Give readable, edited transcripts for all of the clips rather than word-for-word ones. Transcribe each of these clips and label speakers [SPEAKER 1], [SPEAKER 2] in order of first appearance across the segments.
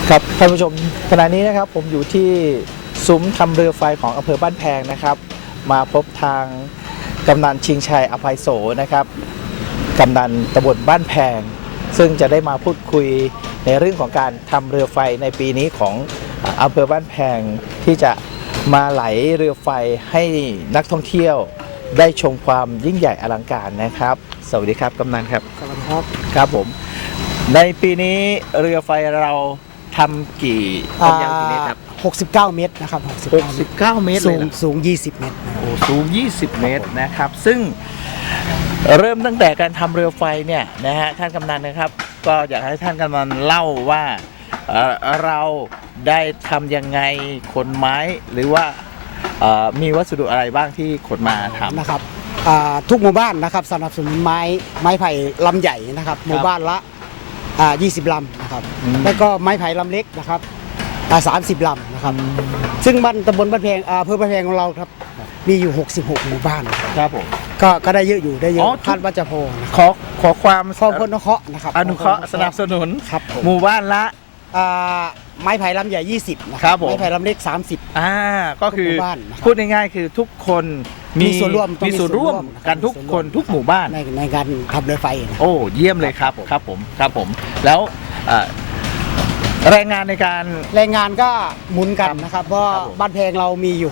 [SPEAKER 1] ครับท่านผู้ชมขณะนี้นะครับผมอยู่ที่ซุ้มทำเรือไฟของอำเภอบ้านแพงนะครับมาพบทางกำนันชิงชัยอภัยโสนะครับกำนันตำบลบ้านแพงซึ่งจะได้มาพูดคุยในเรื่องของการทำเรือไฟในปีนี้ของอำเภอบ้านแพงที่จะมาไหลเรือไฟให้นักท่องเที่ยวได้ชมความยิ่งใหญ่อลังการนะครับสวัสดีครับกำนันครับ
[SPEAKER 2] สวัสดีครับ
[SPEAKER 1] ครับผมในปีนี้เรือไฟเราทำกี่ความยาวกี่เมตรครับ
[SPEAKER 2] 69 เมตรนะครับ
[SPEAKER 1] 69 เมตรเลย
[SPEAKER 2] สูง20 เมตร
[SPEAKER 1] โอ้สูง20 เมตรนะครับซึ่งเริ่มตั้งแต่การทำเรือไฟเนี่ยนะฮะท่านกำนันนะครับก็อยากให้ท่านกำนันเล่าว่าเราได้ทำยังไงขนไม้หรือว่ามีวัสดุอะไรบ้างที่ขนมาทำ
[SPEAKER 2] นะครับทุกหมู่บ้านนะครับสนับสนุนไม้ไผ่ลำใหญ่นะครับหมู่บ้านละ20 ลำนะครับแล้วก็ไม้ไผ่ลำเล็กนะครับ30 ลำนะครับซึ่งบ้านตำบลบ้านแพงอำเภอบ้านแพงของเราครับมีอยู่66 หมู่บ้าน
[SPEAKER 1] ครับผม
[SPEAKER 2] ก็ได้เยอะอยู่ได้เยอะคาดว่าจะพอ
[SPEAKER 1] ขอความ
[SPEAKER 2] พอนุเคราะห์นะครับ
[SPEAKER 1] อนุเคราะห์สนับสนุน
[SPEAKER 2] ครับ
[SPEAKER 1] หมู่บ้านละ
[SPEAKER 2] ไม้ไผ่ลำใหญ่20
[SPEAKER 1] นะครับ
[SPEAKER 2] ไม้ไผ่ลำเล็ก30
[SPEAKER 1] ก็คือพูดง่ายๆคือทุกคน
[SPEAKER 2] มีส่วนร่วม
[SPEAKER 1] กันทุกคนทุกหมู่บ้าน
[SPEAKER 2] ในการทำเรือไฟนะ
[SPEAKER 1] โอ้เยี่ยมเลยครับครับผมแล้วแรงงานในการ
[SPEAKER 2] แรงงานก็หมุนกันนะครับเพราะบ้านแพงเรามีอยู่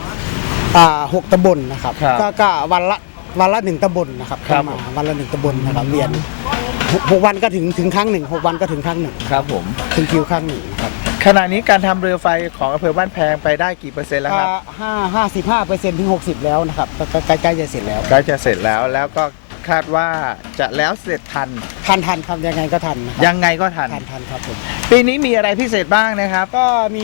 [SPEAKER 2] 6 ตำบลนะครับก็วันละ1 ตำบลนะครับเข้ามาวันละ1 ตำบลนะครับเรียน6 วันก็ถึงครั้งหนึ่ง6 วันก็ถึงครั้งหนึ่ง
[SPEAKER 1] ครับผม
[SPEAKER 2] ถึงคิวครั้งหนึ่งครับ
[SPEAKER 1] ขณะนี้การทำเรือไฟของอำเภอบ้านแพงไปได้กี่เปอร์เซ็นต์แล้วครับ
[SPEAKER 2] 55%ถึง60แล้วนะครับใกล้จะเสร็จแล้ว
[SPEAKER 1] ใกล้จะเสร็จแล้วก็คาดว่าจะแล้วเสร็จทัน
[SPEAKER 2] ครับยังไงก็ทันครับผม
[SPEAKER 1] ปีนี้มีอะไรพิเศษบ้างนะครับ
[SPEAKER 2] ก็มี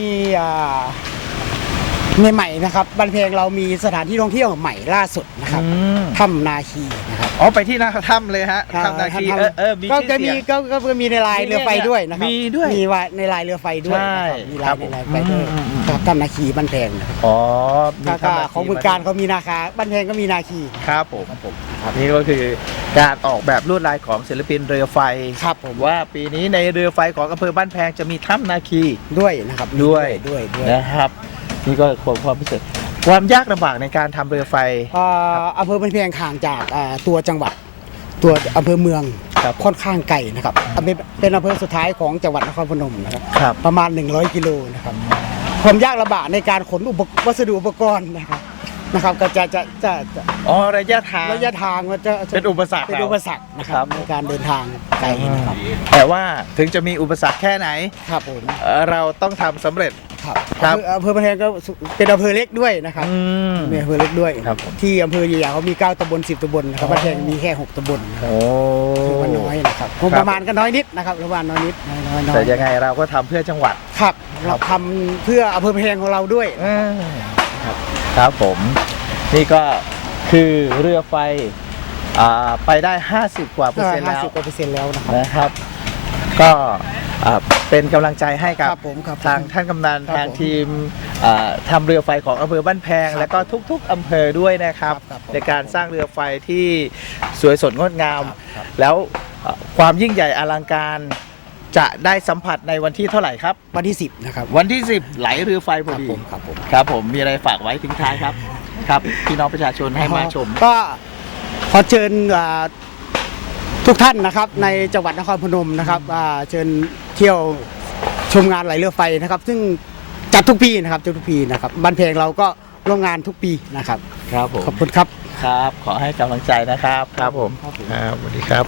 [SPEAKER 2] ใหม่นะครับบ้านแพงเรามีสถานที่ท่องเที่ยวใหม่ล่าสุดนะครับถ้ำนาคีนะครับ
[SPEAKER 1] ไปที่ถ้ำเลยฮะถ้ำนาคี
[SPEAKER 2] ก็มีในลายเรือไฟด้วยนะครับมีในลายเรือไฟด้วยมีลายในลายไฟด้วยถ้ำนาคีบ้านแพงนะครับของบึงกาฬเขามีนาคาบ้านแพงก็มีนาคี
[SPEAKER 1] ครับผมนี่ก็คือการออกแบบลวดลายของศิลปินเรือไฟ
[SPEAKER 2] ครับผม
[SPEAKER 1] ว่าปีนี้ในเรือไฟของอำเภอบ้านแพงจะมีถ้ำนาคี
[SPEAKER 2] ด้วยนะครับ
[SPEAKER 1] ด้วยนะครับนี่ก็ความพิเศษความยากลำบากในการทำเรือไฟ
[SPEAKER 2] อำเภอบ้านแพงห่างจากตัวจังหวัดตัวอำเภอเมืองค่อนข้างไกลนะครับเป็นอำเภอสุดท้ายของจังหวัดนครพนมนะครับประมาณ100 กิโลนะครับความยากลำบากในการขนวัสดุอุปกรณ์นะครับก็จะ
[SPEAKER 1] ระยะท
[SPEAKER 2] างมันจะ
[SPEAKER 1] เป็นอุปสรรค
[SPEAKER 2] นะครับในการเดินทางไกลนะครับ
[SPEAKER 1] แต่ว่าถึงจะมีอุปสรรคแค่ไหน
[SPEAKER 2] ครับผม
[SPEAKER 1] เราต้องทำสำเร็จ
[SPEAKER 2] ครับอำเภอบ้านแพงก็เป็นอำเภอเล็กด้วยนะครับเป็นอำเภอเล็กด้วยที่อำเภอใหญ่ๆเขามี9 ตำบล10 ตำบลนะครับบ้านแพงมีแค่6 ตำบลถือว่าน้อยนะครับประมาณก็น้อยนิดนะครับประมาณน้อยนิด
[SPEAKER 1] แต่ยังไงเราก็ทำเพื่อจังหวัด
[SPEAKER 2] ครับเราทำเพื่ออำเภอบ้านแพงของเราด้วย
[SPEAKER 1] ครับผมนี่ก็คือเรือไฟไปได้50 กว่าเปอร์เซ็นต์
[SPEAKER 2] แล้ว
[SPEAKER 1] นะครับก็เป็นกำลังใจให้กับทางท่านกำนันทางทีมทำเรือไฟของอำเภอบ้านแพงและก็ทุกๆอำเภอด้วยนะครับในการสร้างเรือไฟที่สวยสดงดงามแล้วความยิ่งใหญ่อลังการจะได้สัมผัสในวันที่เท่าไหร่ครับ
[SPEAKER 2] วันที่10นะครับ
[SPEAKER 1] วันที่10ไหลเรือไฟพอดีครับผมมีอะไรฝากไว้ทิ้งท้ายครับพี่น้องประชาชนให้มาชม
[SPEAKER 2] ก็ขอเชิญทุกท่านนะครับในจังหวัดนครพนมนะครับเชิญเที่ยวชมงานไหลเรือไฟนะครับซึ่งจัดทุกปีนะครับบ้านแพงเราก็ร่วมงานทุกปีนะครับ
[SPEAKER 1] ผม
[SPEAKER 2] ขอบคุณครับ
[SPEAKER 1] ขอให้กำลังใจนะครับครับผมสวัสดีครับ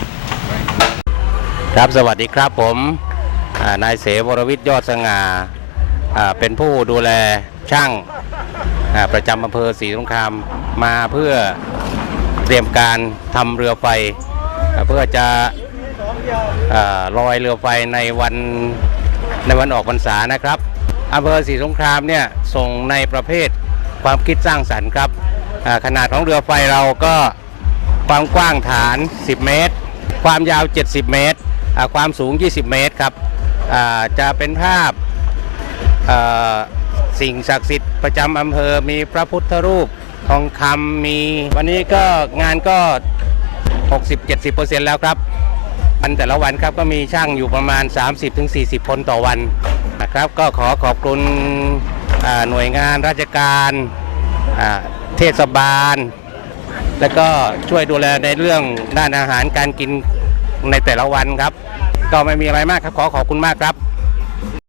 [SPEAKER 3] สวัสดีครับผมนายเสวรวิทย์ยอดสง่าเป็นผู้ดูแลช่างประจำอำเภอศรีสงครามมาเพื่อเตรียมการทำเรือไฟเพื่อจะลอยเรือไฟในวันออกพรรษานะครับอำเภอศรีสงครามเนี่ยส่งในประเภทความคิดสร้างสรรค์ครับขนาดของเรือไฟเราก็ความกว้างฐาน10 เมตรความยาว70 เมตรความสูง20 เมตรครับจะเป็นภาพสิ่งศักดิ์สิทธิ์ประจำอำเภอมีพระพุทธรูปทองคำมีวันนี้ก็งานก็ 60-70% แล้วครับวันแต่ละวันครับก็มีช่างอยู่ประมาณ 30-40 คนต่อวันนะครับก็ขอขอบคุณหน่วยงานราชการเทศบาลแล้วก็ช่วยดูแลในเรื่องด้านอาหารการกินในแต่ละวันครับก็ไม่มีอะไรมากครับขอขอบคุณมากครับ